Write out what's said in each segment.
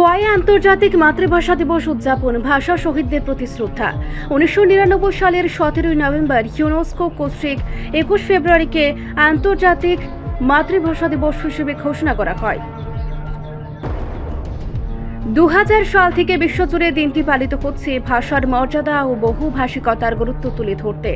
খোয়াই আন্তর্জাতিক মাতৃভাষা দিবস উদযাপন, ভাষা শহীদদের প্রতি শ্রদ্ধা। 1999 সালের 17 নভেম্বর ইউনেস্কো কর্তৃক 21 ফেব্রুয়ারিকে আন্তর্জাতিক মাতৃভাষা দিবস হিসেবে ঘোষণা করা হয়। 2000 সাল থেকে বিশ্বজুড়ে দিনটি পালিত হচ্ছে ভাষার মর্যাদা ও বহুভাষিকতার গুরুত্ব তুলে ধরতে।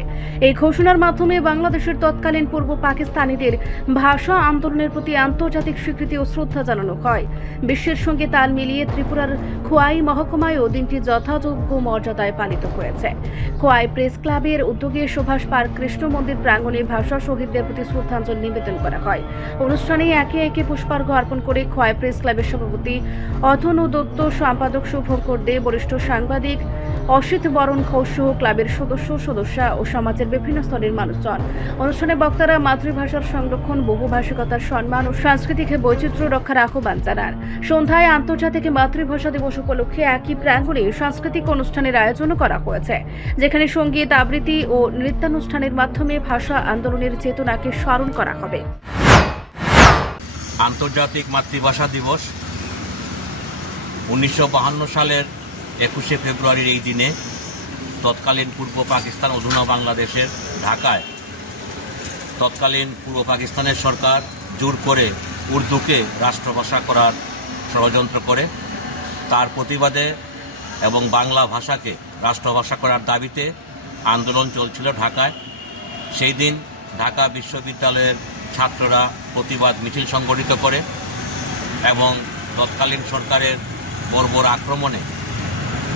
এই ঘোষণার মাধ্যমে বাংলাদেশের তৎকালীন পূর্ব পাকিস্তানিদের ভাষা আন্দোলনের প্রতি আন্তর্জাতিক স্বীকৃতি ও শ্রদ্ধা জানানো হয়। বিশ্বের সঙ্গে তাল মিলিয়ে ত্রিপুরার খোয়াই মহকুমায়ও দিনটি যথাযোগ্য মর্যাদায় পালিত হয়েছে। খোয়াই প্রেস ক্লাবের উদ্যোগে সুভাষ পার্ক কৃষ্ণ মন্দির প্রাঙ্গণে ভাষা শহীদদের প্রতি শ্রদ্ধাঞ্জলি নিবেদন করা হয়। অনুষ্ঠানে একে একে পুষ্পার্ঘ্য অর্পণ করে খোয়াই প্রেস ক্লাবের সভাপতি অতনু দত্ত, সম্পাদক শুভঙ্কর দে, বরিষ্ঠ সাংবাদিক অসিত বরণ ঘোষ সহ ক্লাবের সদস্যা ও সমাজের বিভিন্ন স্তরের মানুষজন। অনুষ্ঠানে বক্তারা মাতৃভাষার সংরক্ষণ, বহুভাষিকতার সম্মান ও সাংস্কৃতিক বৈচিত্র্য রক্ষার আহ্বান জানান। সন্ধ্যায় আন্তর্জাতিক মাতৃভাষা দিবস উপলক্ষে একই প্রাঙ্গণে সাংস্কৃতিক অনুষ্ঠানের আয়োজনও করা হয়েছে, যেখানে সঙ্গীত, আবৃত্তি ও নৃত্যানুষ্ঠানের মাধ্যমে ভাষা আন্দোলনের চেতনাকে স্মরণ করা হবে। আন্তর্জাতিক মাতৃভাষা দিবস 1952 সালের 21শে ফেব্রুয়ারির এই দিনে তৎকালীন পূর্ব পাকিস্তান অধুনা বাংলাদেশের ঢাকায় তৎকালীন পূর্ব পাকিস্তানের সরকার জোর করে উর্দুকে রাষ্ট্রভাষা করার ষড়যন্ত্র করে। তার প্রতিবাদে এবং বাংলা ভাষাকে রাষ্ট্রভাষা করার দাবিতে আন্দোলন চলছিল ঢাকায়। সেই দিন ঢাকা বিশ্ববিদ্যালয়ের ছাত্ররা প্রতিবাদ মিছিল সংগঠিত করে এবং তৎকালীন সরকারের বর্বর আক্রমণে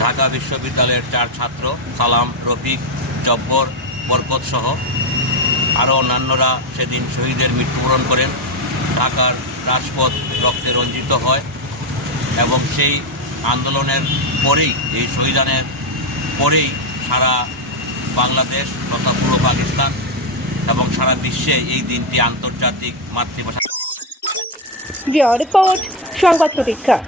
ঢাকা বিশ্ববিদ্যালয়ের 4 ছাত্র সালাম, রফিক, জব্বর, বরকত সহ আরও অন্যান্যরা সেদিন শহীদের মৃত্যুবরণ করেন। ঢাকার রাজপথ রক্তে রঞ্জিত হয় এবং সেই আন্দোলনের পরেই, এই শহীদানের পরেই সারা বাংলাদেশ তথা পূর্ব পাকিস্তান এবং সারা বিশ্বে এই দিনটি আন্তর্জাতিক মাতৃভাষা। রিপোর্ট, সংবাদ প্রতীক্ষা।